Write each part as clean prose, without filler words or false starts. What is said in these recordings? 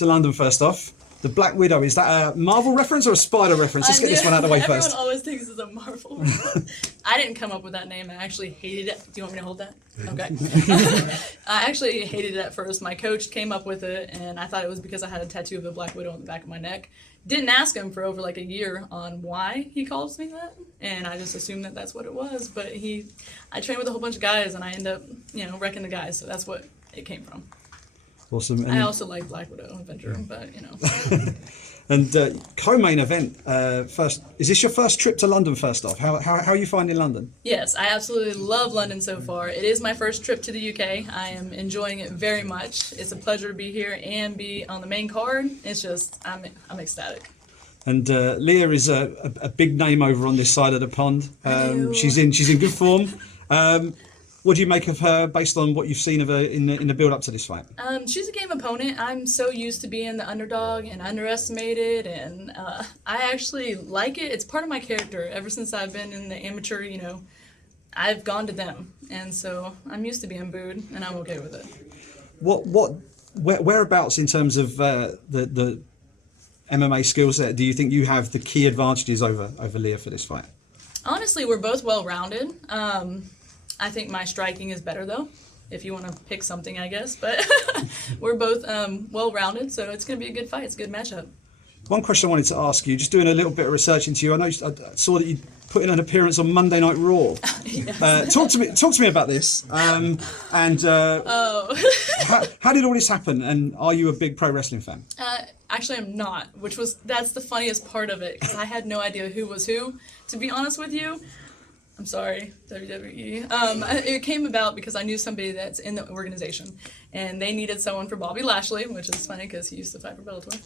to London first off. The Black Widow, is that a Marvel reference or a Spider reference? Let's get this one out of the way first. Everyone always thinks it's a Marvel reference. I didn't come up with that name. I actually hated it. Do you want me to hold that? Okay. I actually hated it at first. My coach came up with it, and I thought it was because I had a tattoo of the Black Widow on the back of my neck. Didn't ask him for over like a year on why he calls me that, and I just assumed that that's what it was. But I trained with a whole bunch of guys, and I end up, wrecking the guys. So that's what it came from. Awesome. I also like Black Widow Adventure, but And co-main event first. Is this your first trip to London? First off, how are you finding London? Yes, I absolutely love London so far. It is my first trip to the UK. I am enjoying it very much. It's a pleasure to be here and be on the main card. It's just I'm ecstatic. And Leah is a big name over on this side of the pond. She's in good form. What do you make of her based on what you've seen of her in the build up to this fight? She's a game opponent. I'm so used to being the underdog and underestimated, and I actually like it. It's part of my character. Ever since I've been in the amateur, I've gone to them, and so I'm used to being booed, and I'm okay with it. Whereabouts in terms of the MMA skill set do you think you have the key advantages over Leah for this fight? Honestly, we're both well-rounded. I think my striking is better, though, if you want to pick something, I guess. But we're both well-rounded, so it's going to be a good fight. It's a good matchup. One question I wanted to ask you, just doing a little bit of research into you, I saw that you put in an appearance on Monday Night Raw. Yes. Talk to me about this. How did all this happen? And are you a big pro wrestling fan? Actually, I'm not, that's the funniest part of it, because I had no idea who was who. To be honest with you, I'm sorry, WWE. It came about because I knew somebody that's in the organization, and they needed someone for Bobby Lashley, which is funny because he used to fight for Bellator.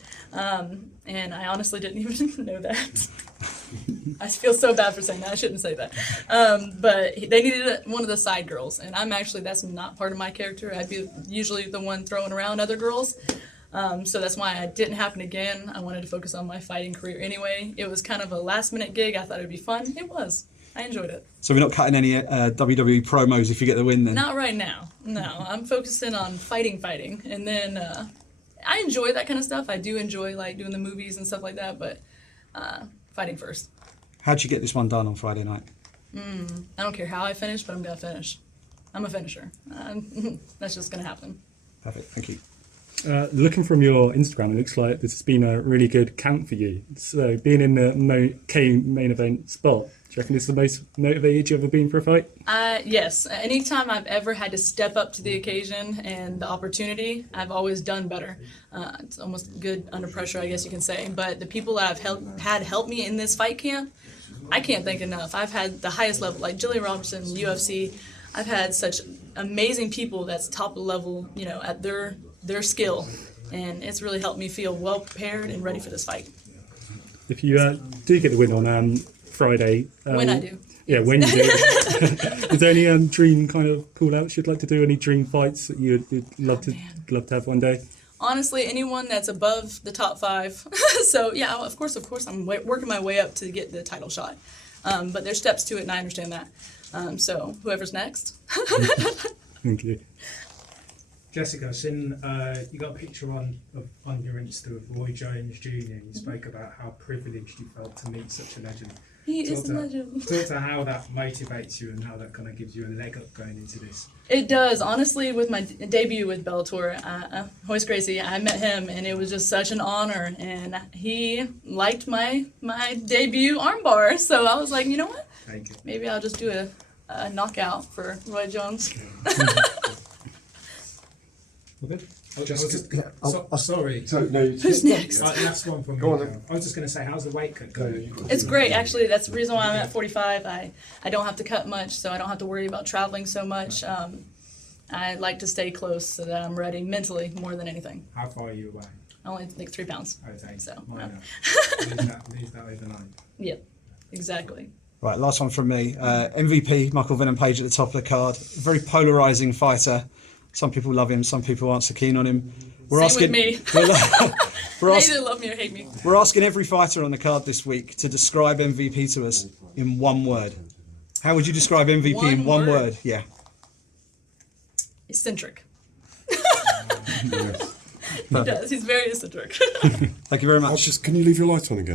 And I honestly didn't even know that. I feel so bad for saying that. I shouldn't say that. But they needed one of the side girls, and that's not part of my character. I'd be usually the one throwing around other girls. So that's why it didn't happen again. I wanted to focus on my fighting career anyway. It was kind of a last-minute gig. I thought it would be fun. It was. I enjoyed it. So we're not cutting any WWE promos if you get the win then? Not right now. No, I'm focusing on fighting. And then I enjoy that kind of stuff. I do enjoy like doing the movies and stuff like that, but fighting first. How'd you get this one done on Friday night? I don't care how I finish, but I'm going to finish. I'm a finisher. That's just going to happen. Perfect. Thank you. Looking from your Instagram, it looks like this has been a really good camp for you. So being in the main event spot, do you reckon this is the most motivated you've ever been for a fight? Yes. Anytime I've ever had to step up to the occasion and the opportunity, I've always done better. It's almost good under pressure, I guess you can say. But the people that I've had help me in this fight camp, I can't thank enough. I've had the highest level, like Jillian Robertson, UFC. I've had such amazing people that's top level, at their skill. And it's really helped me feel well prepared and ready for this fight. If you do get the win on Friday. When I do. Yeah, when you do. Is there any dream kind of call-outs you'd like to do? Any dream fights that you'd love to have one day? Honestly, anyone that's above the top 5. So, yeah, of course, I'm working my way up to get the title shot. But there's steps to it, and I understand that. So, whoever's next. Thank you. Jessica, I've seen you got a picture on your Insta of Roy Jones Jr. You spoke about how privileged you felt to meet such a legend. He is a legend. Talk to how that motivates you and how that kind of gives you a leg up going into this. It does. Honestly, with my debut with Bellator, Hoist Gracie, I met him, and it was just such an honor. And he liked my debut armbar, so I was like, you know what? Thank you. Maybe I'll just do a knockout for Roy Jones. Sorry. So, no, Who's next? Last one from Go me. on then. I was just going to say, how's the weight cut going? It's great, actually. That's the reason why I'm at 45. I don't have to cut much, so I don't have to worry about traveling so much. I like to stay close so that I'm ready mentally more than anything. How far are you away? Only like 3 pounds. Okay. So, Minor. Lose that overnight. Yep, exactly. Right, last one from me. MVP, Michael Venom Page at the top of the card. Very polarising fighter. Some people love him, some people aren't so keen on him. Same with me. We're They either love me or hate me. We're asking every fighter on the card this week to describe MVP to us in one word. How would you describe MVP in one word? Yeah. Eccentric. yes. He does. He's very eccentric. Thank you very much. Can you leave your light on again?